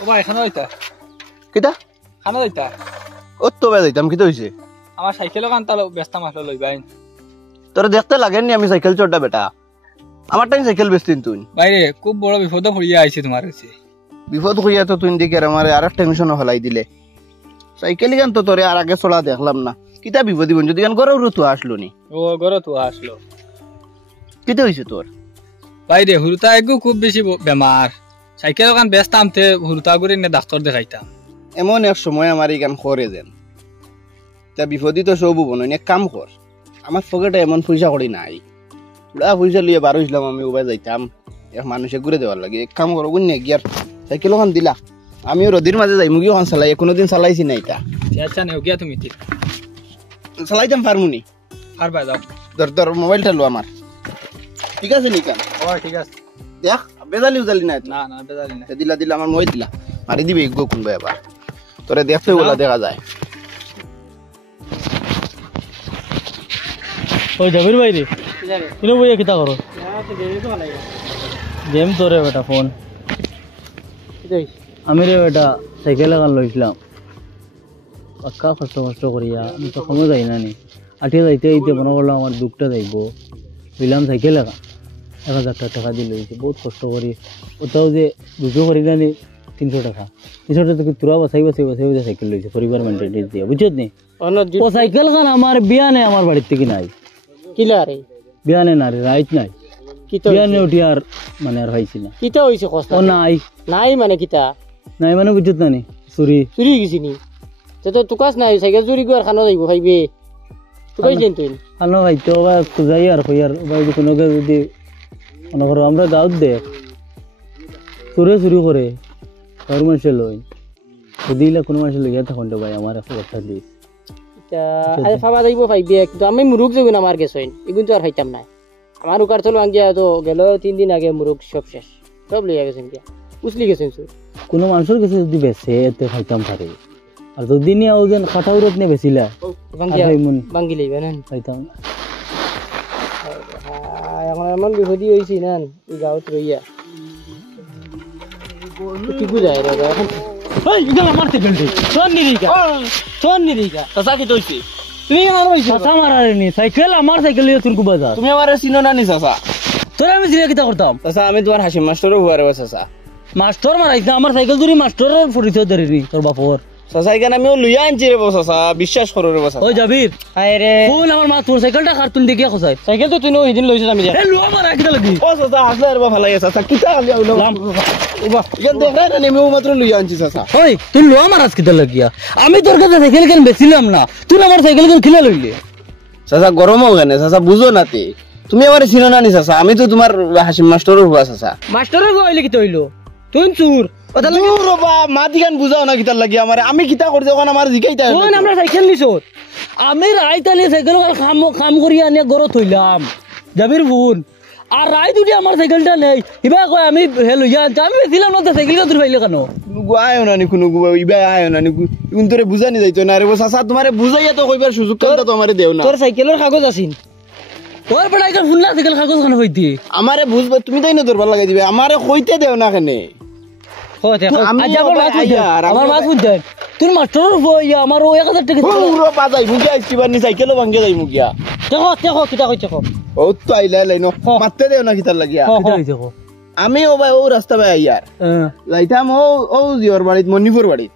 ও ভাই খানা হইতা কিতা খানা হইতা ও তো বে যাইতাম কিতা হইছে আমার সাইকেলও কান্তালো ব্যস্ত মাসলো লইবাই তোরে দেখতে লাগেননি আমি সাইকেল চড়টা বেটা আমার টাইম সাইকেল বেচতিন তুই বাইরে খুব বড় বিপদ পড়িয়া আইছে তোমার কাছে বিপদ হইয়া তো তুই দিকে আমার আর টেনশন হলাই দিলে সাইকেল গান তো তোরে আর আগে চলা দেখলাম না কিতা বিপদ বন যদি গান গরম তো আসলো নি ও গরো তো আসলো কিতা হইছে তোর বাইরে হুরুতা এগু খুব বেশি বেমার সাইকেল কান ব্যস্ত আমতে হুরুতা করে নে ডাক্তার দেখাইতাম এমন এক সময় আমার এই গান করে যেন তা বিপদই তো সব বনই এক কাম কর আমার পকেটে এমন পয়সা করি নাই পুরা পয়সা লিয়ে বার হইছিলাম আমি উবাই যাইতাম এক মানুষে ঘুরে দেওয়ার লাগে এক কাম করো গুণ গিয়ার সাইকেল ওখান দিলা আমিও রদির মাঝে যাই মুগি ওখান চালাই কোনোদিন চালাইছি না এটা আচ্ছা নেও গিয়া তুমি ঠিক চালাইতাম পারমুনি আর বাই যাও ধর ধর মোবাইলটা লো আমার ঠিক আছে নি কাম ও ঠিক আছে দেখ বেজালি উজালি নাই না না বেজালি না দিলা দিলা আমার মোবাইল দিলা মারি দিবি গো কোনবা এবার তোরে দেখতে বলা দেখা যায় ওই জাবির ভাই রে কিনো বইয়া কিতা করো গেম তো রে বেটা ফোন আমি রে বেটা সাইকেল লাগান লইছিলাম পাক্কা কষ্ট করিয়া আমি তো কমে যাই না নি আঠে যাইতে যাইতে মনে করলাম আমার দুঃখটা যাইব লইলাম সাইকেল লাগা 1000 টাকা দিয়ে লইছে বহুত কষ্ট করি ওটাও যে দুটো করি না নি 300 টাকা 300 টাকা তোরা বাসাই সাইকেল লইছে পরিবার মেনটেনেন্স দিয়ে বুঝছত নি ও সাইকেল খান আমার বিয়া নেই আমার বাড়ির থেকে নাই কিলা রে বিয়া নেই না রে রাইট নাই বিয়া নেই উঠি আর মানে আর হয়েছি না কিতা হইছে কষ্ট ও নাই নাই মানে কিতা নাই মানে বুঝছত না নি চুরি গেছি নি তো তুকাস নাই সাইকেল চুরি করে খানো যাইব ভাইবে তুকাই যেন তুই খানো ভাইতো বা খুঁজাই আর কইয়ার ভাই কোনো যদি মনে করো আমরা গাঁত দে চুরি করে ঘর মানুষে লই দিলে কোনো মানুষে লইয়া তখন তো ভাই আমার একটা দিস আরে ফাবা যাইব ভাইবে কিন্তু আমি মুরুখ যাবো না আমার গেছইন এগুন তো আর খাইতাম না আমার উকার চলো আঙ্গিয়া তো গেল 3 দিন আগে মুরুখ সব শেষ সব লইয়া গেছেন গিয়া উছলি গেছেন চুর কোনো মানুষের কাছে যদি বেচে এতে খাইতাম পারে আর যদি নিয়ে ও যেন খাটাউরত নিয়ে বেচিলা বাঙ্গি লইবে না খাইতাম এখন এমন বিপদি হয়েছি না এই গাঁৱত রইয়া কি বুঝায় রে এখন আমার সাইকেল তুমি সাইকেল আমার সাইকেল তোর বাজার তুমি আমার চিনো না নি চাচা তোর আমি জিরা কিতা করতাম চাচা আমি তোমার হাসিম মাস্টারও হুয়ারে চাচা মাস্টার মারাইছে আমার সাইকেল ধরি মাস্টারের পরিচয় ধরিনি তোর বাপর চাচা এখানে আমিও লইয়া আনছি রে চাচা বিশ্বাস করো রে চাচা ওই জাবির আরে ফোন আমার মা তোর সাইকেলটা কার্টুন দেখিয়া খসাই সাইকেল তো তুই ওইদিন লইছিস আমি এ লো মারা কিতা লাগি ও চাচা আসলে আর ভালো লাগে চাচা কিতা আলি আউলো বাহ ইয়া দেখরা না আমিও মাত্র লইয়া আনছি চাচা ওই তুই লো মারাস কিতা লাগিয়া আমি তোর কাছে সাইকেল কেন বেচিলাম না তুই আমার সাইকেল কেন খিলা লইলি চাচা গরম হবে না চাচা বুঝো না তে তুমি আমার চিনো না নি চাচা আমি তো তোমার হাসিম মাস্টারও হুয়া চাচা মাস্টারের কইলে কি তইলো তুই চুর মাতিগান বুঝাও না কিতার লাগি আমার আমি কিতা করতে ওখানে আমার জিকাইতা কোন আমরা সাইকেল নিছো আমি রাইতালি সাইকেল কাম করি আনিয়া গরত হইলাম জাবির ফোন আর রাই দুটি আমার সাইকেলটা নেই ইবা কয় আমি হেলো ইয়ান আমি বেছিলাম না সাইকেলটা তুই পাইলে কেন আয়ো না নি কোনো ইবা আয়ো না নি কোন তোরে বুঝানি যাইতো না রে চাচা তোমারে বুঝাইয়া তো কইবার সুযোগ কান্তা তো আমারে দেও না তোর সাইকেলের কাগজ আছিন তোর পড়াই কার ফোন না সাইকেল কাগজ খান হইতি আমারে বুঝবা তুমি তাই না তোর ভালো লাগাই দিবে আমারে কইতে দেও না কেনে আমার মাছ বুঝতে তুই মাস্টার আমার 1000 টাকা পুরো বাজাই মুগিয়া আইছিবার নি সাইকেলও ভাঙ্গে যাই মুগিয়া দেখো কিটা কইছ ও তো আইলা লাইনো মারতে দেও না কিতার লাগিয়া আমি ও ভাই ও রাস্তা ভাই আইয়ার যাইতাম ও জিওর বাড়িত মনিপুর বাড়িত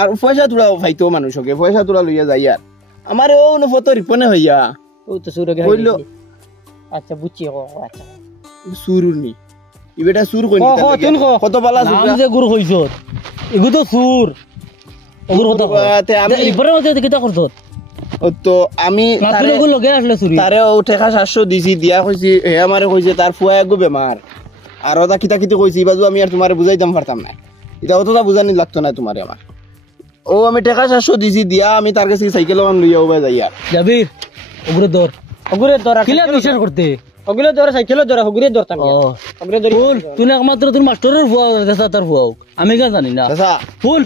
আর পয়সা তোলা ফাইতো মানুষকে পয়সা তোলা লইয়া যাইয়ার আমার ও ন ফটো রিপনে হইয়া ও তো সুরগে কইলো আচ্ছা বুঝছি আচ্ছা সুরুনি ইবেটা সুর কই কত পালা নাম যে গুর কইছ এগু তো সুর ওগুর কথা আমি রিপনের মধ্যে কিতা করছ ও তো আমি তারে ওগুর লগে আসলে চুরি তারে ও ঠেকা 700 দিছি দিয়া কইছি হে আমারে কইছে তার ফুয়া একগু বেমার আর ওটা কিতা কিতা কইছি বাজু আমি আর তোমারে বুঝাইতাম পারতাম না এটা অতটা বুঝানি লাগতো না তোমারে আমার ও আমি ঠেকা 700 দিছি দিয়া আমি তার কাছে সাইকেল আন লইয়া ওবা যাইয়া জাবির ওগুরে দর কিলা বিশ্বাস করতে ওগুলো ধরে সাইকেল ধরে ওগুরে ধরতাম ওগুরে ধরি ফুল তুই একমাত্র তোর মাস্টারের ফুয়া দেছা তার ফুয়া আমি কা জানি না দাদা ফুল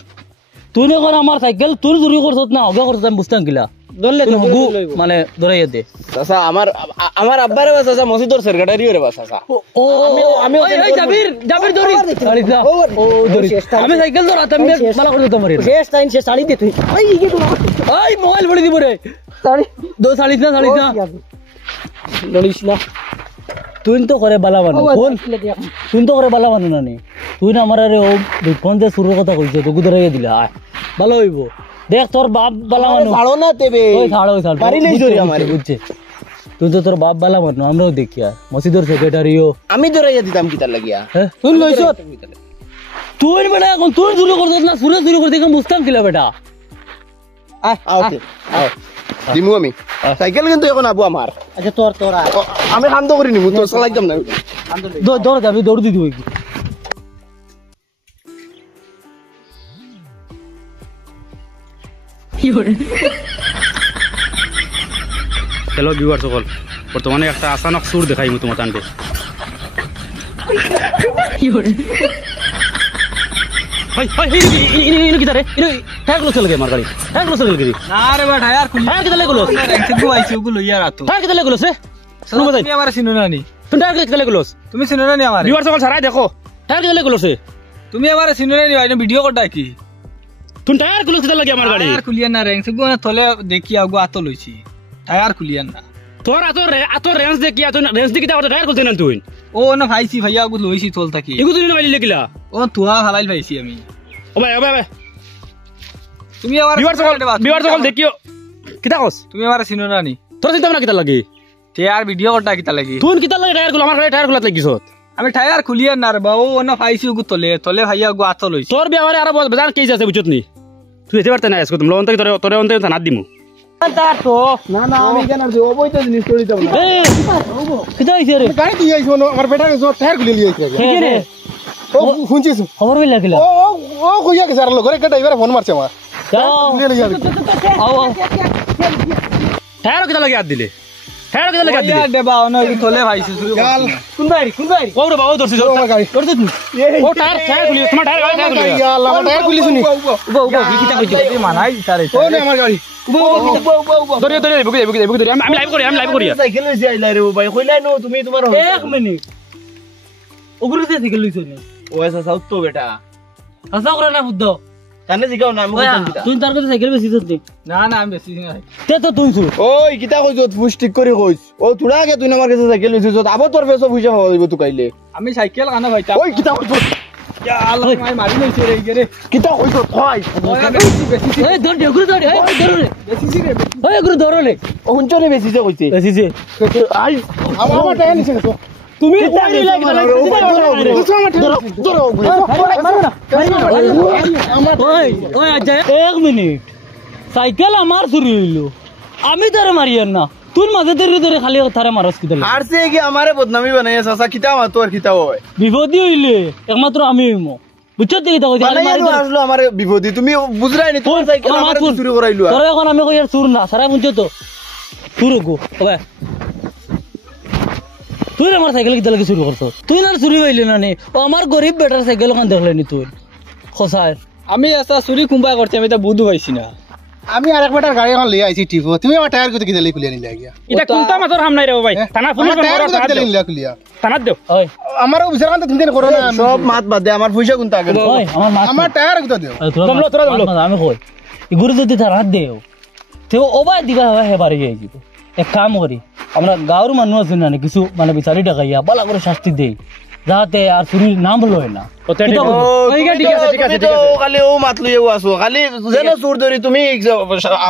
তুই এখন আমার সাইকেল তুই চুরি করছত না ওগে করছত আমি বুঝতাম কিলা ধরলে তো হগু মানে ধরাইয়া দে চাচা আমার আব্বারে বা চাচা মসজিদর সেক্রেটারিও রে বা চাচা ও আমি জাবির ধরি ছাড়ি দা ও ধরি আমি সাইকেল ধরাতে আমি মালা করে দিতে পারি শেষ টাইম শেষ ছাড়ি দে তুই এই কি তো এই মোবাইল পড়ে দিব রে ছাড়ি দো ছাড়িস না লড়িস না তুই তো করে বালা বানো কোন তুই তো করে বালা বানো না নি তুই না আমার আরে ও ফোন দিয়ে শুরুর কথা কইছে তো গুদরাইয়া দিলা আয় ভালো হইব দেখ তোর বাপ বালা বানো ছাড়ো না তেবে ওই ছাড় মারি নাই ধরে আমারে বুঝছে তুই তো তোর বাপ বালা বানো আমরাও দেখি আর মসজিদের সেক্রেটারিও আমি ধরাইয়া দিতাম কিতার লাগিয়া তুই লইছ তুই বেটা এখন তুই শুরু করছিস না শুরু করে দেখে বুঝতাম কিলা বেটা আও দিমু আমি সাইকেল কিন্তু এখন আবু আমার আচ্ছা তোর আমি শান্ত করি নিমু তো চালাইতাম না দৌড় যাবি দৌড় দিদি ওই হ্যালো ভিউয়ার সকল বর্তমানে একটা আচানক সুর দেখাই মতো মতানকে আমার গাড়ি না রে বা টায়ার খুলি র্যাঙ্ক গো আইছি ওগুলো ইয়ার আতো তুমি আমার চিনো না নি তুমি চিনো না নি আমার ভিউয়ার সকল সারাই দেখো তুমি আমার চিনো না নি ভাই ভিডিও করটা কি তুমি টায়ার গুলো কিতা লাগে আমার গাড়ি টায়ার খুলিয়ান না র্যাঙ্ক গো না তলে দেখি আগো আতো লইছি টায়ার খুলিয়ান না তোর আতর রেঞ্জ দেখি রেঞ্জ দেখি টায়ার খুলতে না তুই ও না ভাইছি ভাইয়া আগো লইছি তোল থাকি এগুলো তুই না বাইলি লেখিলা ও তুয়া হালাইল ভাইছি আমি ও ভাই তুমি আমার ভিউয়ার সকল দেখিও কিতা কস তুমি আমার চিনো না নি তোর চিন্তা না কিতা লাগে টায়ার ভিডিও করটা কিতা লাগি তুই কিতা লাগে টায়ার গুলো আমার গাড়ি টায়ার গুলো লাগিস আমি টায়ার খুলিয়ান না রে বা ও না ভাইছি আগো তলে ভাইয়া আগো আতো লইছি তোর বিয়ারে আর বাজার কেস আছে বুঝছত নি তুই যেতে পারতে না আজকে তুমি লোন থেকে তোরে অন্তে না দিমু না না আমি কেন যে অবৈধ জিনিস করিতাম না কিতা হইছে রে গাড়ি দিয়ে আইছো আমার বেটাকে জোর টায়ার খুলে লিয়ে আইছে কি রে ও শুনছিস খবর হইলা কিলা ও কইয়া গেছে আর ঘরে একটা ড্রাইভারে ফোন মারছে আমার খুলে লিয়ে আইছে আও টায়ার কিতা লাগে হাত দিলে টায়ার কিতা লাগে হাত দিলে ইয়া দেবা না তলে ভাইছি শুরু গাল কোন বাইরে ও রে বাবা ধরছিস আমার গাড়ি করছিস নি ও টায়ার খুলি তোমার টায়ার খুলি ইয়া আল্লাহ আমার টায়ার খুলিছ নি কিতা কইছি মানাই তারে ও নে আমার গাড়ি ধরে বুকে আমি লাইভ করি সাইকেল লইছি আইলা রে ভাই কইলাই নো তুমি তোমার এক মিনিট ওগুলো দিয়ে থেকে লইছ নি ও এসা সাউথ তো বেটা আসা করে না বুদ্ধ কানে জিগাও না আমি কইতাম কিতা তুই তার কাছে সাইকেল বেশি দিস না না আমি বেশি না তে তো তুই শুন ওই কিতা কইছ পুশ ঠিক করে কইছ ও তুড়া আগে তুই আমার কাছে সাইকেল লইছিস আবার তোর ফেসো পয়সা পাওয়া যাবে তুই কাইলে আমি সাইকেল কানা ভাইতা ওই কিতা কইছ ইয়া আল্লাহ মাই মারি লইছে রে ইগে রে কিতা কইছ ভাই বেশি এই ধর গুরু ধর এই ধর রে এই গুরু ধর রে ও হুঞ্চরে বেশি যে কইছে বেশি যে আই আমার টায়ার নিছে তো তুমি টাইরি লাগি ওই আচ্ছা এক মিনিট সাইকেল আমার চুরি হইলো আমি তারে মারিয়ার না তুই মাঝে ধরে খালি তারে মারস কি দিলে আর সে কি আমারে বদনামি বানাইয়া চাচা কিতা মা তোর কিতা হয় বিপদই হইলে একমাত্র আমি হইমো বুঝছো তুই কিতা কইছিস বানাইয়া আসলো আমারে বিপদি তুমি বুঝরাই নি তোমার সাইকেল আমারে চুরি করাইলো তোর এখন আমি কই আর চুর না সারা বুঝছো তো চুর গো ওবে তুই আমার সাইকেল কিতা লাগি চুরি করছ তুই না চুরি হইলি না নি ও আমার গরিব বেটার সাইকেল কান দেখলেনি তুই খসায় আমি এসা চুরি কুম্বা করতে আমি তা বুধু পাইছি না আমি আর এক বেটার গাড়ি এখন লিয়ে আইছি টিপ তুমি আমার টায়ার কত কিতা খুলে নিলে গিয়া এটা কোনটা মাতর হাম নাই রে ভাই থানা পুলিশ টায়ার কত কিতা ফোন নিলে খুলিয়া থানা দেও ওই আমারও বিচার কান্তে তুমি করো না সব মাত বাদ দে আমার পয়সা কোনটা আগে ওই আমার মাছ আমার টায়ার কত দিও আমি কই গুরু যদি তার হাত দেও তো ওবাই দিবা হে বাড়ি যাই দিব এক কাম করি আমরা গাঁর মানুষ আছে না কিছু মানে বিচারি ডাকাইয়া বলা করে শাস্তি দেই যাতে আর চুরির নাম লয় না খালি ও মাত লইয়া আসো খালি যেন চুর ধরি তুমি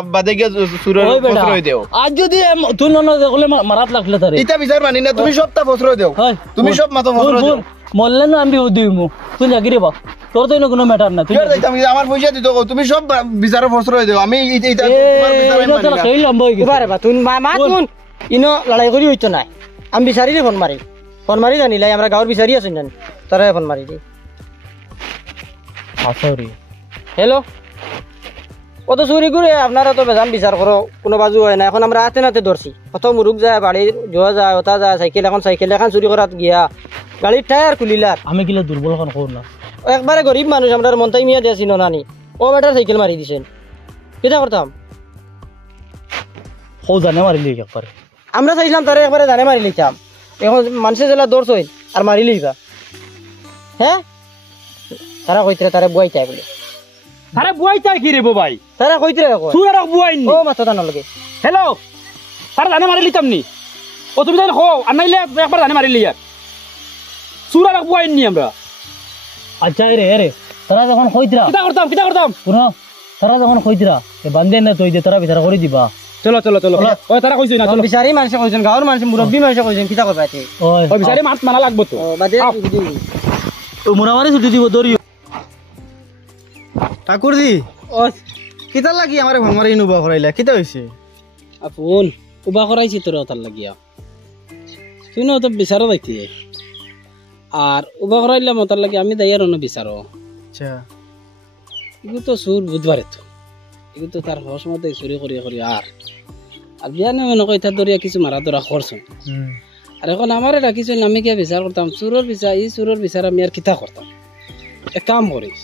বাদে গিয়ে চুরের প্রশ্রয় দেও আজ যদি তুই নন দেখলে মারাত লাগলে তারে ইটা বিচার মানি না তুমি সবটা প্রশ্রয় দেও হয় তুমি সব মাতো প্রশ্রয় দেও মরলে না আমি দিমু তুই লাগিরে বা তোর তো কোনো ম্যাটার না তুই আমার পয়সা দিতে তুমি সব বিচারের প্রশ্রয় দেও আমি এইটা তোমার বিচার মানি না এই লম্বা হই গেছে এবারে বা তুই মা তুন ইনো লড়াই করি হইতো না আমি বিচারি রে ফোন মারি জানিলাই আমরা গাঁৱৰ বিচাৰি আছো জানি তাৰে ফোন মাৰি দি সরি হ্যালো কত চুরি করে আপনারা তো বেজান বিচার করো কোনো বাজু হয় না এখন আমরা হাতে নাতে ধরছি কত মুরুখ যায় বাড়ি যোৱা যায় ওটা যায় সাইকেল এখন চুরি করাত গিয়া গাড়ির টায়ার খুলিলার আমি কিলা দুর্বল এখন কর না একবারে গরিব মানুষ আমরা মন্তাই মিয়া দিয়েছি নানি ও বেটার সাইকেল মারি দিছেন কেটা করতাম ও জানে মারিলি একবার আমরা চাইছিলাম তারে একবারে জানে মারি লিতাম এখন মানুষে জেলা দৌড় আর মারি লইবা হ্যাঁ তারা কইতে তারে বুয়াই চাই বলে আরে বুয়াই চাই কি রে ভাই তারা কইতে সুর আর বুয়াই নি ও মাথা দানা লাগে হ্যালো তার জানে মারি লিতাম নি ও তুমি জানো আর নাইলে একবার জানে মারি লিয়া সুর আর বুয়াই নি আমরা আচ্ছা রে তারা যখন কইতরা কিটা করতাম শুনো তারা যখন কইতরা এ বান্দে না তুই দে তারা বিচার করে দিবা চলো ওই তারা কইছই না চলো বিচারি মানুষ কইছেন গাঁৱৰ মানুষ মুরব্বী মানুষ কইছেন কিটা করবা এতে ওই বিচারি মাছ মানা লাগবো তো বাদে ও মুরামারি ছুটি দিব দরিও ঠাকুরজি ও কিতা লাগি আমার ভাঙমারি নুবা করাইলা কিতা হইছে আপন উবা করাইছি তোর তার লাগিয়া তুই না তো বিচারো দেখতি আর উবা করাইলাম তার লাগি আমি দাই আর বিচারো আচ্ছা এগুলো তো সুর বুধবারে তো এগুলো তো তার হস মতে চুরি করি আর বিয়া নেই মনে কই তার দরিয়া কিছু মারা ধরা করছো আর এখন আমার এটা কিছু আমি কে বিচার করতাম চুরের বিচার আমি আর কিতা করতাম এক কাম করিস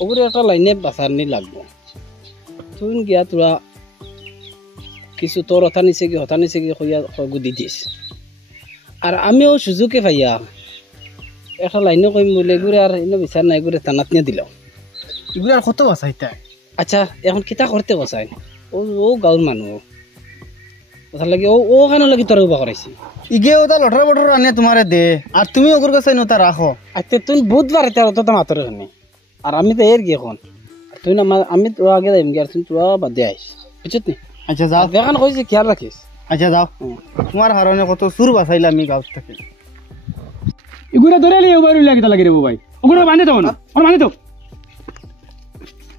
ওগুলো একটা লাইনে বাঁচার নি লাগবো তুই গিয়া তোরা কিছু তোর হতা নিছে কি হইয়া গুদি দিস আর আমিও সুযোগে ভাইয়া একটা লাইনে কইম বলে এগুলো আর এনে বিচার নাই এগুলো টানাত নিয়ে দিল এগুলো আর কত বাঁচাইতা আচ্ছা এখন কিতা করতে বসাই ও গাঁৱৰ মানুহ কথা লাগে ও কেন লাগি তোর উবা করাইছি ইগে ওটা লটর বটর আনে তোমারে দে আর তুমি ওগুর কাছে নতা রাখো আচ্ছা তুই বুধবার এটা অত মাতর এখানে আর আমি তো এর গিয়ে এখন তুই না আমি তো আগে যাইম গিয়ে আর তুই বাদ দিয়ে আইস বুঝত নি আচ্ছা যাও দেখান কইছি খেয়াল রাখিস আচ্ছা যাও তোমার কারণে কত সুর বাঁচাইলা আমি গাঁত থেকে এগুলো ধরে লিয়ে উবার উল্লা কিতা লাগে রে ভাই ওগুলো বাঁধে দাও না বাঁধে দাও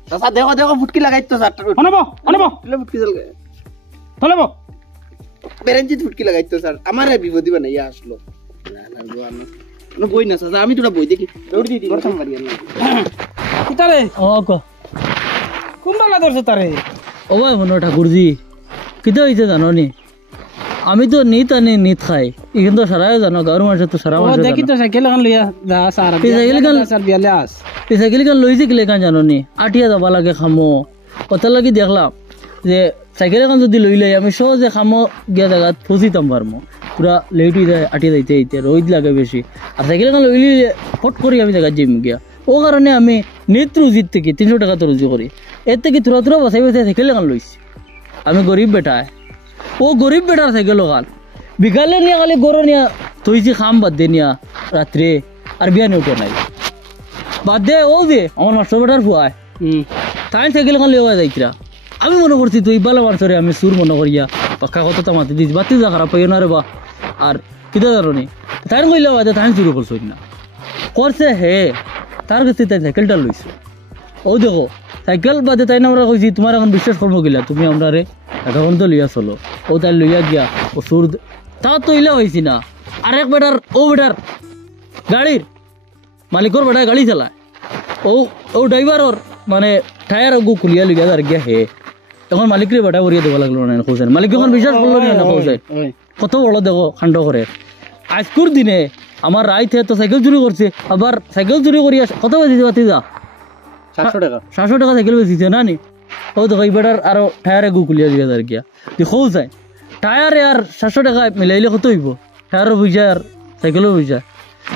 চাচা দেখো ফুটকি লাগাইতো চারটা অনব ফুটকি জল তলব বেরেঞ্জি ফুটকি লাগাইতো স্যার আমার বিপদি বানাইয়া আসলো বই না চাচা আমি তোরা বই দেখি দৌড় দিদি প্রথম বাড়ি কিতারে ও কো কোনবালা ধরছ তারে ও ভাই মনো ঠাকুরজি কিতা হইছে জানো নি আমি তো নিত খাই এখন তো সারাই জানো গাঁৱৰ মানুষ তো সারা মানুষ দেখি তো সাইকেল এখন লইয়া যা সার বিয়ালে আস সাইকেল কান লইছে কিলে কান জানো নি আটিয়া যাবা লাগে খামো কথা লাগি দেখলাম যে সাইকেল এখন যদি লই লাই আমি সহজে খামো গিয়া জায়গাত ফসিতাম পারমো পুরা লেট হয়ে যায় আটিয়া যাইতে রোদ লাগে বেশি আর সাইকেল এখন লইলে ফট করি আমি জায়গাত যাইম গিয়া ও কারণে আমি নেট রুজির থেকে 300 টাকা তো রুজি করি এর থেকে থোড়া বাঁচাই সাইকেল এখন লইছি আমি গরিব বেটা ও গরিব বেটার সাইকেল কাল বিকালে নিয়ে খালি গরো নিয়া থইছি খাম বাদ দে নিয়া রাত্রে আর বিয়া নিয়ে উঠে নাই বাদ দে ও যে আমার মাস্টার বেটার ফুয়ায় তাই সাইকেল খান লিওয়া যাইতরা আমি মনে করছি তুই বালা মারছরে আমি সুর মনে করিয়া পাক্কা কথা মাতি দিস বাতি যা খারাপ পাইও না রে বা আর কিতা জানো নি তাই কইলে বাদে তাই চুরি করছো না করছে হে তার কাছে তাই সাইকেলটা লইছে ও দেখো সাইকেল বাদে তাই না আমরা কইছি তোমার এখন বিশ্বাস করবো গিলা তুমি আমরা রে এখন তো লইয়া চলো ও তাই লইয়া গিয়া ও সুর তা তো ইলা হয়েছি না আরেক বেটার ও বেটার গাড়ির মালিকর বেটার গাড়ি চালায় ও ড্রাইভারর মানে টায়ার গু খুলিয়া লইয়া আর গিয়া হে এখন মালিকরে বেটা করিয়া দেওয়া লাগলো না খোঁজেন মালিক এখন বিশ্বাস করলো না খোঁজে কত বড় দেখো খান্ড করে আজকুর দিনে আমার রাইতে তো সাইকেল চুরি করছে আবার সাইকেল চুরি করিয়া কত বেশি বাতি যা 700 টাকা সাইকেল বেশিছে না নি ও দেখো এই বেটার আরো টায়ারে গু খুলিয়া দিয়া আর গিয়া দেখো যায় টায়ারে আর 700 টাকা মিলাইলে কত হইব টায়ারও পয়সা আর সাইকেলও পয়সা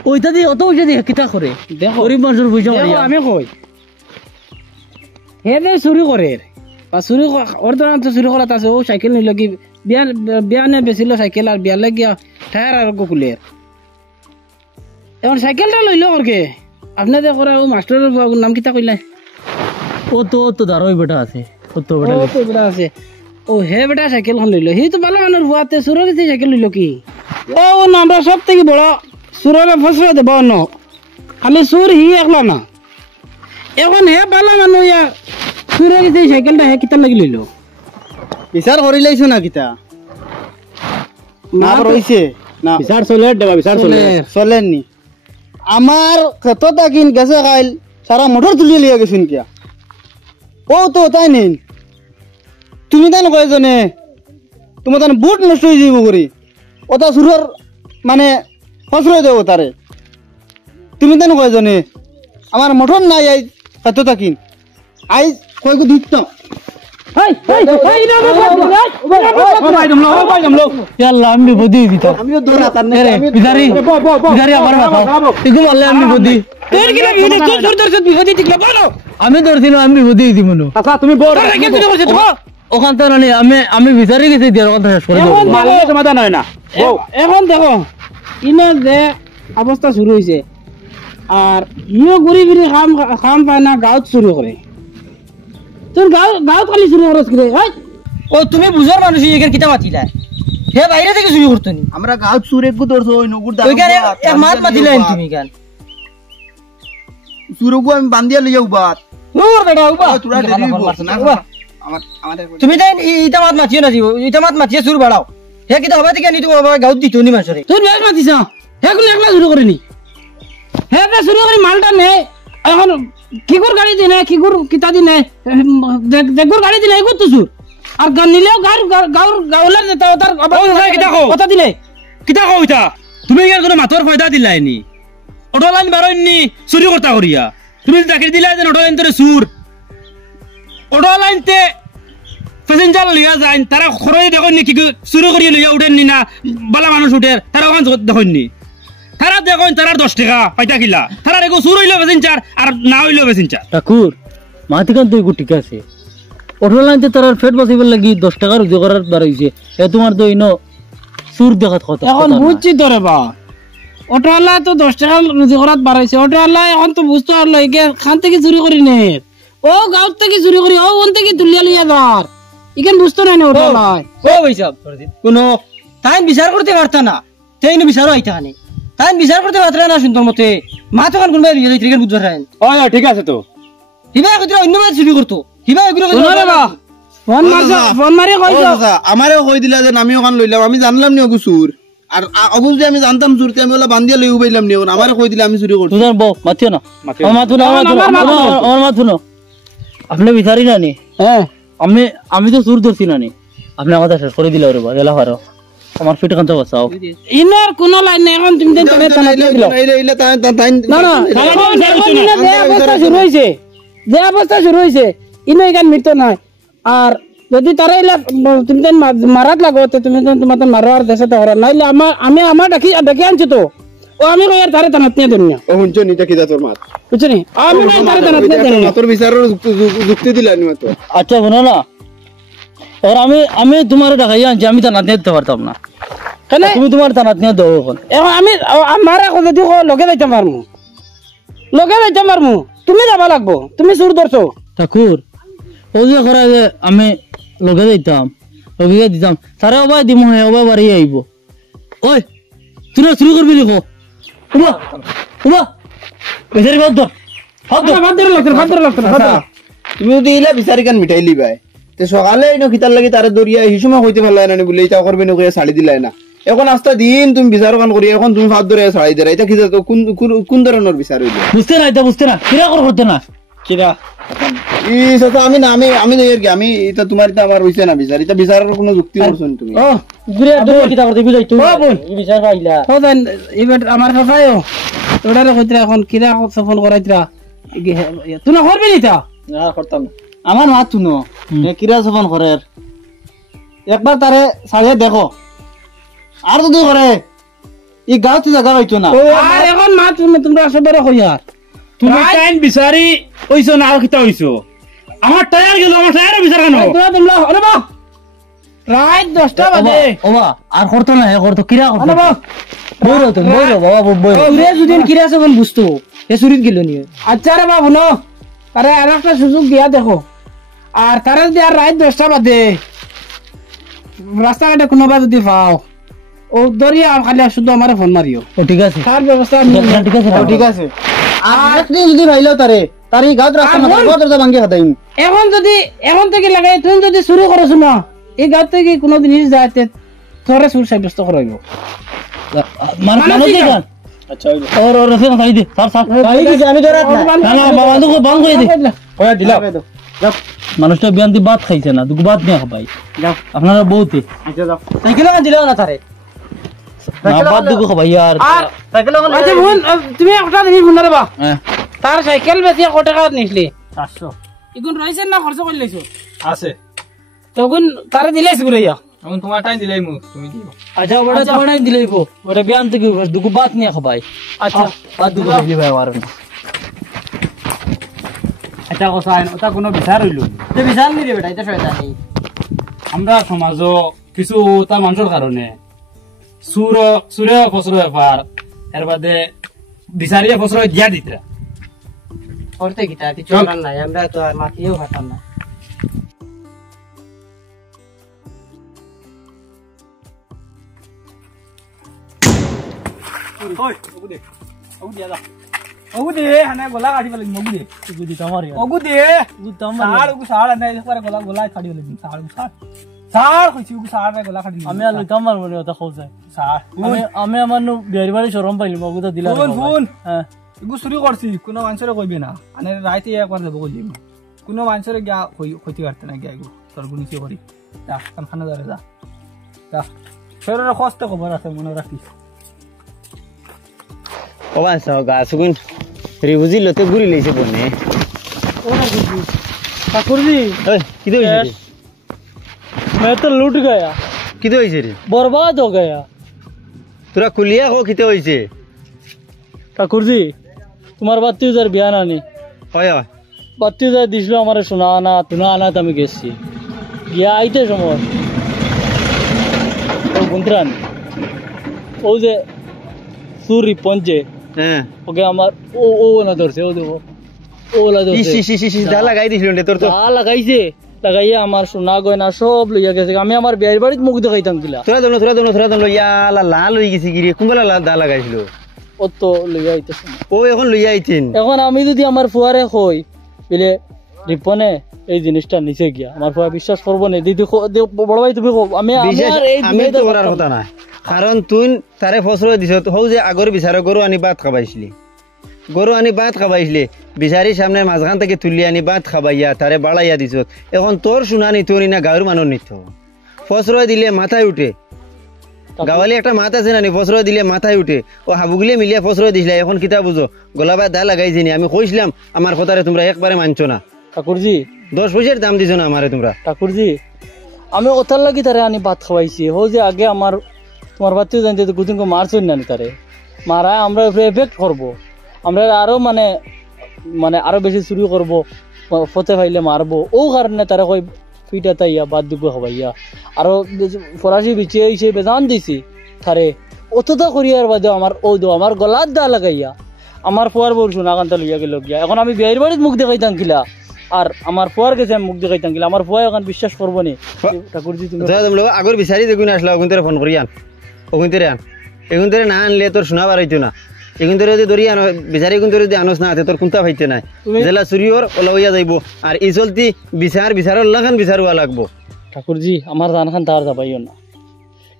ওইটা দিয়ে অত পয়সা দিয়ে কিতা করে গরিব মানুষের পয়সা আমি কই হে দে চুরি করে বা চুরি ওর তো চুরি করা আছে ও সাইকেল নিল কি বিয়া নে বেছিল সাইকেল আর বিয়া লাগিয়া টায়ার আর গোকুলের এখন সাইকেলটা লইল ওরকে আপনাদের করে ও মাস্টারের নাম কিতা কইলে ও তো দারোই বেটা আছে ও তো বেটা আছে ও হে বেটা সাইকেলখন লইল হি তো ভালো মানুষ হুয়াতে চুরের সাইকেল লইল কি ও আমরা সব থেকে বড় চুরের ফসলে দেব ন খালি চুর হি একলা না এখন হে ভালো মানুষ ইয়া চুরের সাইকেলটা হে কিতা লাগি লইল বিচার করি লাইছো না কিতা না রইছে না বিচার চলে দেবা বিচার চলেননি আমার ক্ষেত তাকিন গেছে খাইল সারা মোটর তুলিয়ে লিয়ে গেছেন কিয়া ও তো তাই নেই তুমি তাই কয়জনে তোমার তাই বুট নষ্ট হয়ে যাব করি ওটা সুরের মানে ফসরই দেবো তারে তুমি তাই কয়জনে আমার মোটর নাই আই ক্ষেত তাকিন আই কয়গো ধুইতাম আল্লাহ আমি বুদ্ধি দিতাম আমিও দৌড় আতার না রে বিদারি বিদারি আমার বাবা তুই বললে আমি বুদ্ধি তোর কি না বিপদে তোর তোর তোর বিপদে ঠিক বলো আমি ধরছিল আমি বুদ্ধি দিই মনু আচ্ছা তুমি বড় কি তুই করছিস তো ওখান তো রানি আমি বিচারি গেছি দেড় কথা শেষ করে দেব মারলে সমাধান হয় না এখন দেখো ইনো যে অবস্থা শুরু হয়েছে আর ইও ঘুরি ফিরি খাম পায় না গাঁত শুরু করে তোর গাঁত খালি শুরু করছ কি রে ও তুমি বুঝার মানুষ এখানে কিতা মাতিলা হে বাইরে থেকে চুরি করতো নি আমরা গাঁও চুরে গু ধরছো ওই নগুর দাম ওইখানে এক মাত মাতিলেন তুমি গান চুরগু আমি বান্ধিয়া লইয়া উবাত নূর বেটা উবা তোরা দেরি বলছ না আমার আমাদের তুমি তাই ইটা মাত মাতিও না দিব ইটা মাত মাতিয়ে সুর বাড়াও হে কিতা হবে থেকে নি তো গাঁত দিত নি মানুষরে তোর বেশ মাতিস হে কোন একলা শুরু করেনি হে বে শুরু করে মালটা নে এখন কিগুর গাড়ি দিনে কিগুর কিতা দিনে দেখগুর গাড়ি দিনে এগুর তো সুর আর গান নিলেও গাউলার যেতে তার কথা দিলে কিতা কইতা তুমি ইয়ার কোনো মাথর ফায়দা দিলাইনি অটো লাইন বারইনি চুরি করতা করিয়া তুমি চাকরি দিলা যে অটো লাইন তোরে সুর অটো লাইনতে প্যাসেঞ্জার লইয়া যায় তারা খরচ দেখনি কি চুরি করিয়া লইয়া উঠেননি না বালা মানুষ উঠে তারা ওখান দেখনি তারা দেখুন তারা 10 টাকা পাইতা কিলা তারা এগো চুর হইলো প্যাসেঞ্জার আর না হইলো প্যাসেঞ্জার ঠাকুর মাতিকান তো এগু ঠিক আছে অটো লাইনতে তার ফেট বাঁচিবার লাগি 10 টাকার উদ্যোগ করার বার হইছে এ তোমার তো ইনো সুর দেখাত কথা এখন বুঝছি তো রে বা অটোওয়ালা তো 10 টাকা রুজি করাত বাড়াইছে অটোওয়ালা এখন তো বুঝতে পারলো একে খান থেকে চুরি করি নে ও গাঁও থেকে চুরি করি ও ওন থেকে তুলিয়া লইয়া যার ইকেন বুঝতো না অটোওয়ালা ও ভাইসাব কোনো তাই বিচার করতে পারতা না তাই নি বিচারও আইতা না তাই বিচার করতে পারতা না সুন্দর মতে মা তখন কোন বাইরে যাই ক্রিকেট বুঝবার রাইন ও ঠিক আছে তো হিবা কইরা অন্য মাছ চুরি করতো হিবা এগুলো রে বা ফোন মারি কইছো আমারও কই দিলা যে আমি ওখান লইলাম আমি জানলাম নি ওগু চুর আর অবুজ যে আমি জানতাম চুরতে আমি ওলা বান্ধিয়া লই উবাইলাম নি আমারও কই দিলা আমি চুরি করছি তুই বউ মাতিও না আমার মাথু না আমার মাথু না আপনি বিচারি না নি হ্যাঁ আমি তো সুর ধরছি না নি আপনি আমাদের শেষ করে দিলা রে বা গেলা হারো আমার ফিট কান্ত বাঁচাও ইনার কোন লাইন নাই এখন তুমি দেন তারে তানা দিলো ইলে তাই না না যে অবস্থা শুরু হইছে যে অবস্থা শুরু হইছে ইনো এখান মৃত্যু নাই আর যদি তারা তুমি দেন মারাত লাগো তো তুমি দেন তোমার মারার দেশে তো হরা নাইলে আমি আমার দেখে আনছি তো ও আমি কই আর তারে তানাত নিয়ে দেন না ও হুনছ নিটা কিদা তোর মাত বুঝছনি আমি কই তারে তানাত নিয়ে দেন তোর বিচারের যুক্তি দিলা নি মাত্র আচ্ছা বলো না আর আমি তোমার টাকাই আনছি আমি তানাত নিয়ে দিতে পারতাম না কেন তুমি তোমার তানাত নিয়ে দাও এখন এখন আমি আমার এখন যদি লগে যাইতে পারমু তুমি যাবা লাগবো তুমি সুর ধরছো ঠাকুর ও যে করা যে আমি লগে যাইতাম লগে দিতাম তারা ওবাই দিম হ্যাঁ ওবাই বাড়ি আইব ওই তুই শুরু করবি দেখো উবা উবা বেচারি বাদ ধর বাদ ধরে লাগতো তুমি যদি ইলা বিচারি কান মিঠাই লিবাই তে সকালে ইনো খিতার লাগি তারে দরিয়া এই সময় হইতে পারলাই না বলে এটা করবে না কইয়া ছাড়ি দিলাই না এখন আস্তা দিন তুমি বিচার কান করি এখন তুমি ভাত ধরে ছাড়ি দিলা এটা কি কোন ধরনের বিচার হইলো বুঝতে না কিরা করতে না কিরা ই সাথে আমি দেই কি আমি এটা তোমার এটা আমার হইছে না বিচার এটা বিচারের কোনো যুক্তি করছো তুমি ও গুরে দৌড় কিটা করতে বুঝাই তুই এই বিচার পাইলা ও দেন এবার আমার ফাফায়ও ওটারে কইতরা এখন কিরা সফল করাইতরা তুই না করবি নিতা না করতাম আমার মাত শুনো কিরা সফন করে একবার তারে ছাড়িয়ে দেখো আর যদি করে এই গাঁত জায়গা হইতো না আর এখন মাত তোমরা সবারে কইয়া তুমি টাইম বিচারি হইছো না কিতা হইছো আমার টায়ার গেল আমার টায়ার বিচার কেন তোমরা আরে বাহ রাত 10টা বাজে ওবা আর করতো না করতো কিরা করতো বইরো তো বইরো বাবা বইরো তুই যদি কিরা সবন বুঝতো এ চুরিত গেল নি আচ্ছা রে বাবু নো আরে আর একটা সুযোগ দিয়া দেখো আর তারা যদি আর রাত 10টা বাজে রাস্তাঘাটে কোনোবা যদি পাও ও দরিয়া খালি শুধু আমার ফোন মারিও ঠিক আছে তার ব্যবস্থা ঠিক আছে আর যদি ভাইলো তারে তার এই গাঁত রাস্তা না ভাঙ্গি খাতাইম এখন থেকে লাগাই তুমি যদি চুরি করছো না এই গাঁত থেকে কোনো জিনিস যাইতে তোরে চুর সাব্যস্ত করাইব আচ্ছা ওর রসে না দে স্যার আমি ধরাত না না বাবা দুগো বাং করে দে কয়া দিলা মানুষটা বিয়ান্তি ভাত খাইছে না দুগো ভাত নিয়ে খাবাই আপনারা বহুতে সাইকেল কান দিলা না তারে না ভাত দুগো খাবাই আর সাইকেল কান আচ্ছা বোন তুমি একটা জিনিস শুনে রে বা তার সাইকেল বেশি কত টাকা নিছলি 400 ইগুন রইছেন না খরচ করে লইছো আছে তখন তারে দিলেছ ঘুরাইয়া এখন তোমার টাইম দিলাই মু তুমি দিও আচ্ছা ওটা তোমার দিলেইব ওটা ব্যায়াম থেকে দুগু বাত নিয়ে খাবাই আচ্ছা বাত দুগু দিলি ভাই আর এটা কথা ওটা কোনো বিচার হইল তো বিশাল নি রে বেটা এটা শয়তান নেই আমরা সমাজ কিছু তা মানুষের কারণে সুরে ফসল ব্যাপার এর বাদে বিচারিয়া ফসল দিয়া দিতে করতে কিটা কিছু করার নাই আমরা তো আর মাটিও খাতাম না ওই ওগু দে ওগু দিয়া দা ওগু দে হানে গলা কাটি বলে ওগু দে বুঝি তোমার ওগু দে সার ওগু সার না একবার গলা গলা কাটি বলে সার সার সার কইছি ওগু সার না গলা কাটি আমি আর কামার মনে কথা খোঁজাই সার আমি আমার নু বিয়ারি বাড়ি শরম পাইলি মগু তো দিলা ফোন হ্যাঁ এগু চুরি করছি কোনো মানুষের কইবে না আনে রাইতে একবার যাব কইলি কোনো মানুষের গিয়া কইতে পারতে না গিয়া এগু তোর গুনি কি করি যা কানখানা ধরে যা যা শরীরের কষ্ট খবর আছে মনে রাখিস কবা চাও গা সুগুন রিভুজি লতে ঘুরি লইছে বনে ठाकुर जी ওই কি হইছে রে मैं तो लूट गया কি হইছে রে बर्बाद हो गया তোরা কুলিয়া কো কিতে হইছে ठाकुर जी তোমার 32,000 বিয়ান আনি হয় হয় 32,000 দিছিল আমারে শোনা আনা তুনা আনা আমি গেছি গিয়া আইতে সময় ও গুন্ত্রান ও যে সুরি পঞ্চে হ্যাঁ ওকে আমার ও ও না ধরছে ও দেখো ও লা ধরছে ইসি দা লাগাই দিছিল তোর তো দা লাগাইছে লাগাইয়া আমার সোনা গয়না সব লইয়া গেছে আমি আমার বিয়ের বাড়িতে মুখ দেখাইতাম কিলা তোরা দন লইয়া লাল হই গেছে কি রে কুম্বলা দা লাগাইছিল ও তো লইয়া আইতেছে না। ও এখন লইয়া আইতিন এখন আমি যদি আমার ফুয়ারে কই বলে রিপনে এই জিনিসটা নিচে গিয়া আমার ফুয়া বিশ্বাস করবো না দিদি বড় ভাই তুমি আমি আমার এই আমি তো করার কথা না কারণ তুই তারে ফসল দিছ হও যে আগর বিচারে গরু আনি ভাত খাবাইছিলি গরু আনি ভাত খাবাইছিলি বিচারি সামনে মাঝখান থেকে তুলি আনি ভাত খাবাইয়া তারে বাড়াইয়া দিছ এখন তোর শুনানি তোর না গাঁর মানুষ নিত ফসল দিলে মাথায় উঠে গাওয়ালি একটা মাত আছে না ফসল দিলে মাথায় উঠে ও হাবুগুলি মিলিয়া ফসল দিছিলা এখন কিতা বুঝো গোলাবাই দা লাগাইছি নি আমি কইছিলাম আমার কথারে তোমরা একবারে মানছো না ঠাকুরজি 10 পয়সার দাম দিছো না আমারে তোমরা ঠাকুরজি আমি ওতার লাগি তারে আনি ভাত খাওয়াইছি হো যে আগে আমার তোমার বাচ্চা জানতে তো গুদিনকে মারছই না তারে মারা আমরা এফেক্ট করবো আমরা আরো মানে মানে আরো বেশি চুরি করবো ফতে ফাইলে মারবো ও কারণে তারা কই ফিটা তাইয়া বাদ দুগো হবাইয়া আরো ফরাসি বিচিয়ে এসে বেজান দিছি তারে অতটা করিয়ার বাদে আমার ও দো আমার গলার দা লাগাইয়া আমার ফুয়ার বউ শোনা কান্তা লইয়া গেল গিয়া এখন আমি বিয়ের বাড়িতে মুখ দেখাইতাম কিলা আর আমার ফুয়ার কাছে আমি মুখ দেখাইতাম কিলা আমার ফুয়া এখন বিশ্বাস করবো নি ঠাকুরজি তুমি আগর বিচারি দেখুন আসলা ওগুনতে ফোন করি আন ওগুনতে আন এগুনতে না আনলে তোর শোনা বাড়াইতো না এগুনতে যদি ধরি আনো বিচারি এগুনতে যদি আনোস না তোর কোনটা ভাইতে নাই জেলা চুরিওর ওলা হইয়া যাইব আর ই চলতি বিচারের লাগান বিচারুয়া লাগবো ঠাকুরজি আমার দান খান তার যাবাইও না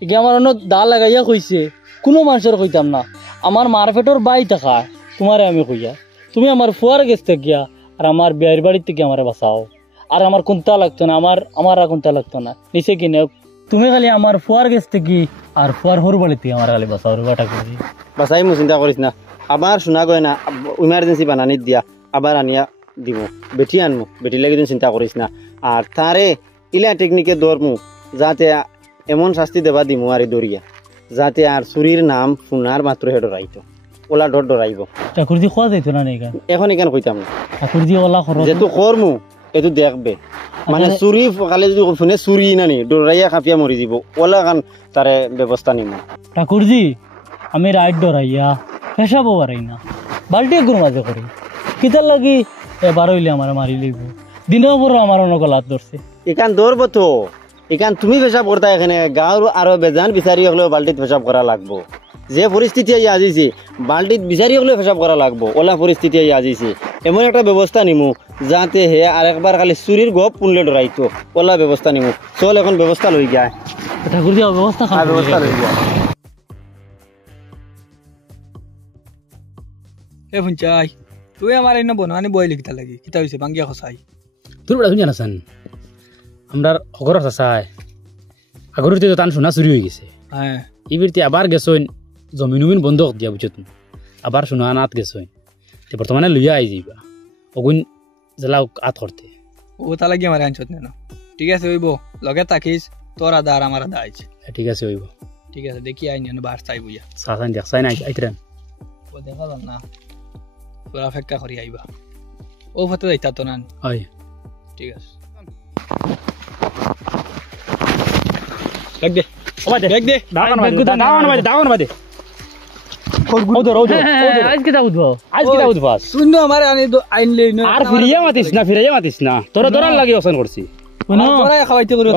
একে আমার অন্য দা লাগাইয়া কইছে কোনো মানুষের কইতাম না আমার মারফেটর বাই থাকা তোমারে আমি কইয়া তুমি আমার ফুয়ার গেছ গিয়া আর আমার বিয়ের বাড়ির থেকে আমার বাঁচাও আর আমার কোনটা লাগতো না আমার আর কোনটা লাগতো না নিচে কিনে তুমি খালি আমার ফুয়ার গেছ থেকে আর ফুয়ার হর বাড়ির থেকে আমার খালি বাঁচাও রে ঠাকুরজি বাসাই মু চিন্তা করিস না আবার শোনা গয় না ইমার্জেন্সি বানানি দিয়া আবার আনিয়া দিব বেটি আনমু বেটি লাগি চিন্তা করিস না আর তারে ইলা টেকনিকে দরমু যাতে এমন শাস্তি দেবা দিমু আর দরিয়া যাতে আর চুরির নাম শুনার মাত্র হে ডরাইতো ওলা ডরাইব ঠাকুরজি খোয়া যাইতো না এখন এখান কইতাম না ঠাকুরজি ওলা খরচ যেহেতু করমু এটু দেখবে মানে চুরি কালে যদি শুনে চুরি নানি ডরাইয়া খাপিয়া মরি যাব ওলা কান তারে ব্যবস্থা নিমু ঠাকুরজি আমি রাইট ডরাইয়া পেশাবো পারাই না বাল্টি একগুর মাঝে করি কিতার লাগি এবার হইলে আমার মারি লইব দিনেও বড় আমার অন্য গলাত ধরছে এখান ধরবো তো এখান তুমি পেশাব করতা এখানে গাঁর আরো বেজান বিচারি হলেও বাল্টিত পেশাব করা লাগবো যে পরিস্থিতি আজিছে বাল্টিত বিচারি হলেও পেশাব করা লাগবো ওলা পরিস্থিতি আজিছে এমন একটা ব্যবস্থা নিমু যাতে হে আরেকবার খালি চুরির গপ পুনলে ডরাইতো ওলা ব্যবস্থা নিমু চল এখন ব্যবস্থা লই গিয়া ঠাকুরজি ব্যবস্থা ব্যবস্থা লই গিয়া এ ফুঞ্চাই তুই আমার এনে বনানি বই লিখতা লাগি কিতা হইছে বাঙ্গিয়া খসাই তোর বড় শুনিয়া নাছেন আমরা অগর চাই আগরতে তো টান শোনা চুরি হয়ে গেছে হ্যাঁ ইবিরতে আবার গেছইন জমিন উমিন বন্ধ দিয়া বুঝত আবার শোনা আনাত গেছইন তে বর্তমানে লইয়া আই যাইবা অগুন জেলা আত করতে ও তা লাগি আমার আনছত না ঠিক আছে হইব লগে থাকিস তোর আদা আর আমার আদা আইছে ঠিক আছে হইব ঠিক আছে দেখি আইনি বার চাই বুঝা সাসান দেখছাই না আইতরেন ও দেখা যান না তোরা অপেক্ষা করি আইবা ও ফটো যাইতা তো না হয় ঠিক আছে দেখ দে দেখ দে দাওয়ান বাদে আজ কি দাউদ বাস শূন্য আমার আনি আইনলে আর ফিরিয়ে মাতিস না তোরা দরার লাগি অসন করছি খাওয়াইতে করি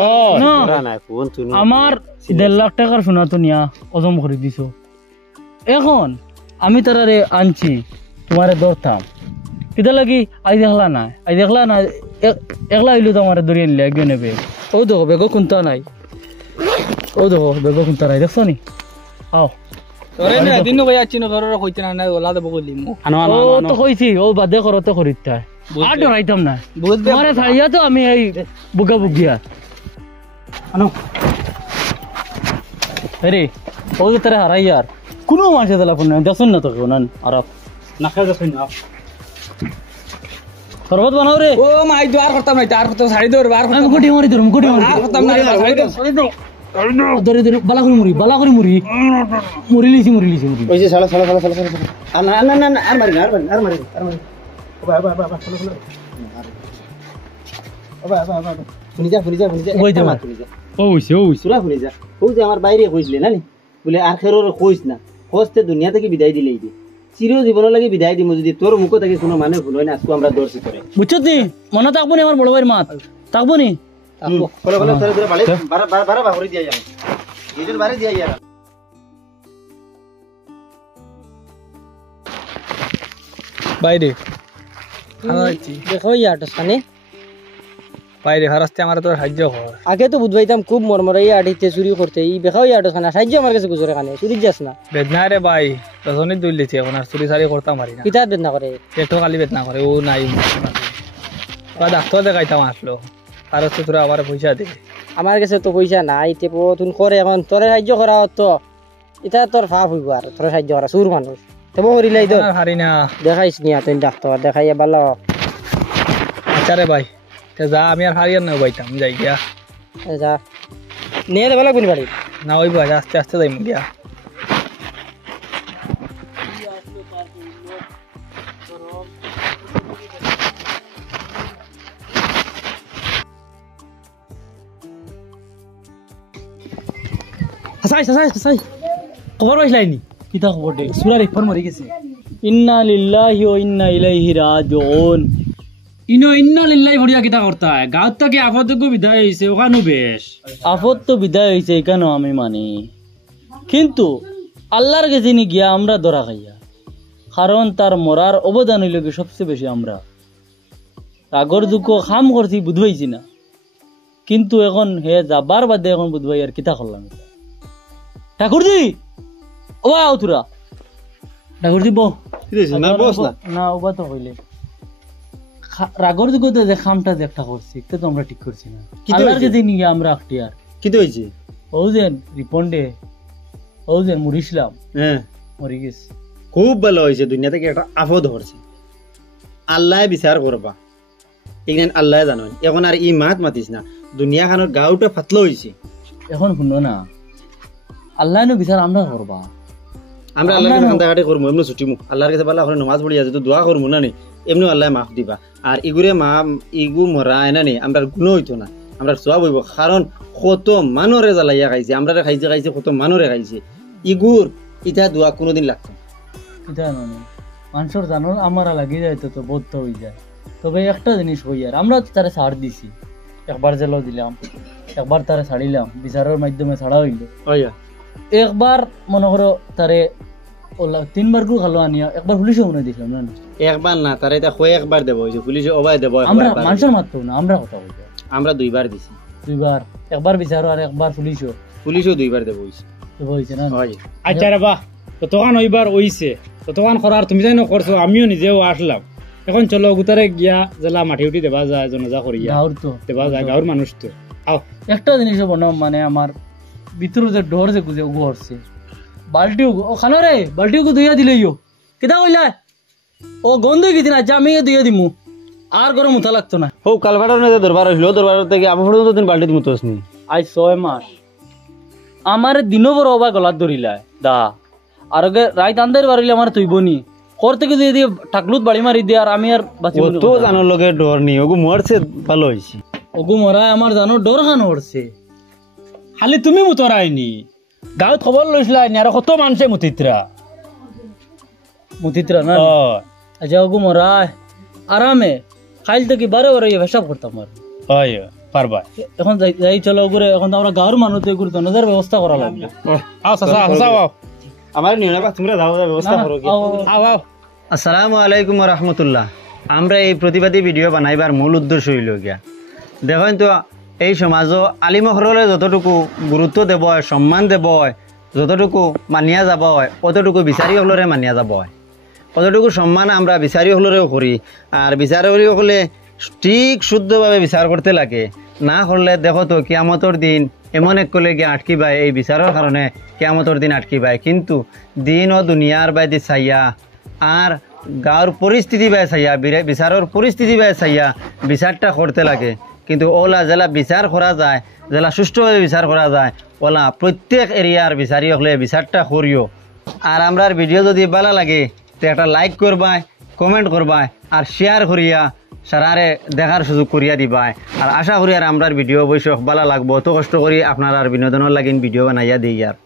আমার 1.5 লাখ টাকার সোনা তো নিয়া অজম করে দিছো এখন আমি তারারে আনছি তোমারে ধরতাম কিতা লাগি আই দেখলা না একলা হইলো তো আমার ধরিয়ে নিলে একজন নেবে ও দেখো বেগো কোনটা নাই ও দেখো বেগো কোনটা নাই দেখছো নি আও তোরে না দিন কই আছি না তোর কইতে না না ওলা দেব কইলি মু ও তো কইছি ও বাদে করতে করিতা আর ডরাইতাম না তোমারে ছাড়িয়া তো আমি এই বুকা বুকিয়া আনো আরে ও তো তারে হারাই আর কোনো মানুষে দিলা ফোন দেখুন না তোকে ওনান আর না খাই দেখুন না শরবত বানাও রে ও মাই দোয়ার করতাম না তার কথা ছাড়ি দর বার আমি গুটি মারি করতাম না ছাড়ি দর ধরে বালা করে মুড়ি লিছি ওইছে সালা না আর মারি শুনি যা ওই দে ও যে আমার বাইরে কইছিলে না নি বলে আর খেরোর কইস না হস্তে দুনিয়া থেকে বিদায় দিলেই দি চির জীবন লাগে বিদায় দিমু যদি তোর মুখ থেকে কোনো মানে ভুল হয় না আজকে আমরা দর্শি করে বুঝছো নি মনে থাকবো নি আমার বড় ভাইয়ের মাত থাকবো নি বলে ধরে বাড়ি বারা বাহরি দিয়া যাবে এদের বাড়ি দিয়া যাবে বাইরে দেখো ইয়াটা সানে বাইরে হারাস্তে আমার তোর সাহায্য কর আগে তো বুঝবাইতাম খুব মরমরাই আড়িতে চুরি করতে এই বেখাও ইয়াটা সানা সাহায্য আমার কাছে গুজরে কানে চুরি যাস না বেদনা রে ভাই রজনী দুই লিছি এখন আর চুরি সারি করতাম পারি না পিতার বেদনা করে পেটো খালি বেদনা করে ও নাই ডাক্তার দেখাইতাম আসলো আর হচ্ছে তোরা আবার পয়সা দিবি আমার কাছে তো পয়সা নাই তে তুই করে এখন তোরে সাহায্য করা তো এটা তোর ফাপ হইব আর তোর সাহায্য করা সুর মানুষ তবু করিলাই তো হারি না দেখাইস নিয়া তুই ডাক্তার দেখাইয়া ভালো আচ্ছা রে ভাই যা আমি আর হারিয়ার না বাইতাম যাই গিয়া যা নিয়ে দেবে লাগবে বাড়ি না ওই ভাই আস্তে আস্তে যাই গিয়া খবর পাইছিলাইনি কিতা খবর দে সুরার একবার মরে গেছে ইন্না লিল্লাহি ওয়া ইন্না ইলাইহি রাজিউন ইন্না লিল্লাহি ভরিয়া কিতা করতা গাঁত থেকে আফতজ্ঞ বিদায় হইছে ওখানো বেশ আফত তো বিদায় হয়েছে এখানেও আমি মানি কিন্তু আল্লাহর কাছে নি গিয়া আমরা ধরা খাইয়া কারণ তার মরার অবদান হইল কি সবচেয়ে বেশি আমরা আগর দুঃখ খাম করছি বুঝবাইছি না কিন্তু এখন হে যাবার বাদে এখন বুঝবাই আর কিতা করলাম ঠাকুরজি ও আউতুরা ঠাকুরজি বো না ওবা তো হইলে রাগর দুঃখ যে খামটা যে একটা করছি এটা তো আমরা ঠিক করছি না আল্লাহর কাছে নি গিয়া আমরা আখটিয়ার কি তো হইছে ও যেন রিপন্ডে ও যেন মরিছিলাম হ্যাঁ মরি গেছে খুব ভালো হয়েছে দুনিয়া থেকে একটা আফদ হচ্ছে আল্লাহ বিচার করবা এখানে আল্লাহ জানো এখন আর ই মাত মাতিস না দুনিয়া খানোর গাউটা ফাতলো হয়েছে এখন শুনো না আল্লাহ নো বিচার আমরা করবা আমরা আল্লাহর কাছে কান্দাকাটি করবো এমনি ছুটিমু আল্লাহর কাছে বলা করে নমাজ পড়ি আছে তো দোয়া করবো না নি এমনি আল্লাহ মাফ দিবা আর ইগুরে ইগু মরা না নি আমরা গুণ হইতো না আমরা সব হইব কারণ কত মানুরে জ্বালাইয়া খাইছে আমরা খাইছে কত মানুরে খাইছে ইগুর ইটা দোয়া কোনোদিন লাগতো এটা নয় মানুষের জানো আমার লাগি যায় তো বোধ তো হয়ে যায় তবে একটা জিনিস হই আর আমরা তারে ছাড় দিছি একবার জেলও দিলাম একবার তারে ছাড়িলাম বিচারের মাধ্যমে ছাড়া হইলো একবার মনে করো তারে 3 বার গু খালো আনিয়া একবার পুলিশে মনে দিলাম না একবার না তারে এটা কয়েকবার দেব হইছে পুলিশে অবাই দেব আমরা মানুষের মারতো না আমরা কথা বলতে আমরা 2 বার দিছি 2 বার একবার বিচারও আর একবার পুলিশও 2 বার দেব হইছে হইছে না আচ্ছা রে বাহ তো তখন ওইবার হইছে তো তখন করার তুমি যাই না করছো আমিও নিজেও আসলাম এখন চলো গুতারে গিয়া জেলা মাটি উঠি দেবা যায় জনজা করিয়া গাঁর তো দেবা যায় গাঁর মানুষ তো আও একটা জিনিস বনাম মানে আমার ভিতরে যে ডোর যে গুজে উগরছে বালটিও ও খানো রে বালটিও দুইয়া দিলেইও কিতা কইলা ও গন্ধ গিতি না আমি দুইয়া দিমু আর গরম মুতা লাগতো না ও কালকাটার মধ্যে দরবার হইলো দরবার থেকে আমার পর্যন্ত দিন বাল্টিতে মুতোস নি আজ 6 মাস আমার দিনও বড় অবা গলাত ধরিলা দা আর আগে রাত আন্দার বাড়িলে আমার তুইবনি কর থেকে যদি টাকলুত বাড়ি মারি দিয়ে আর আমি আর বাঁচিব ও তো জানোর লগে ডর নি ওগু মরছে ভালো হইছে ওগু মরা আমার জানো ডর খান হরছে খালি তুমি মুতরাইনি গাঁৱত খবৰ লৈছিলা নি আৰু কত মানুহে মুতিত্রা না আচ্ছা ওগু মরা আরামে খাইল থেকে বারে বারে হিসাব করতাম আর হয় পারবা এখন যাই চলো ওগুরে এখন তো আমরা গাঁর মানুষ এগুলো তো নজর ব্যবস্থা করা লাগবে আও চাচা আও আমার নিয়ে না তোমরা যাও ব্যবস্থা করো কি আও আসসালামু আলাইকুম ওয়া রাহমাতুল্লাহ আমরা এই প্রতিবাদী ভিডিও বানাইবার মূল উদ্দেশ্য হইল গিয়া দেখেন তো এই সমাজ আলিমহরলে যতটুকু গুরুত্ব দেব হয় সম্মান দেব হয় যতটুকু মানিয়া যাব হয় অতটুকু বিচারি হলরে মানিয়া যাব হয় অতটুকু সম্মান আমরা বিচারি হলরেও করি আর বিচারি হলে ঠিক শুদ্ধভাবে বিচার করতে লাগে না করলে দেখো তো কিয়ামতর দিন এমন এক কলে গিয়ে আটকি পায় এই বিচারের কারণে কিয়ামতর দিন আটকি পায় কিন্তু দিন ও দুনিয়ার বাইদি চাইয়া আর গাঁর পরিস্থিতি বাই চাইয়া বিচারের পরিস্থিতি বাই চাইয়া বিচারটা করতে লাগে কিন্তু ওলা জেলা বিচার করা যায় জেলা সুষ্ঠুভাবে বিচার করা যায় ওলা প্রত্যেক এরিয়ার বিচারি হলে বিচারটা করিও আর আমরার ভিডিও যদি ভালো লাগে তো একটা লাইক করবাই কমেন্ট করবাই আর শেয়ার করিয়া সারারে দেখার সুযোগ করিয়া দিবাই আর আশা করি আর আমরার ভিডিও অবশ্য ভালো লাগবো অত কষ্ট করি আপনার আর বিনোদনের লাগিন ভিডিও বানাইয়া দিই আর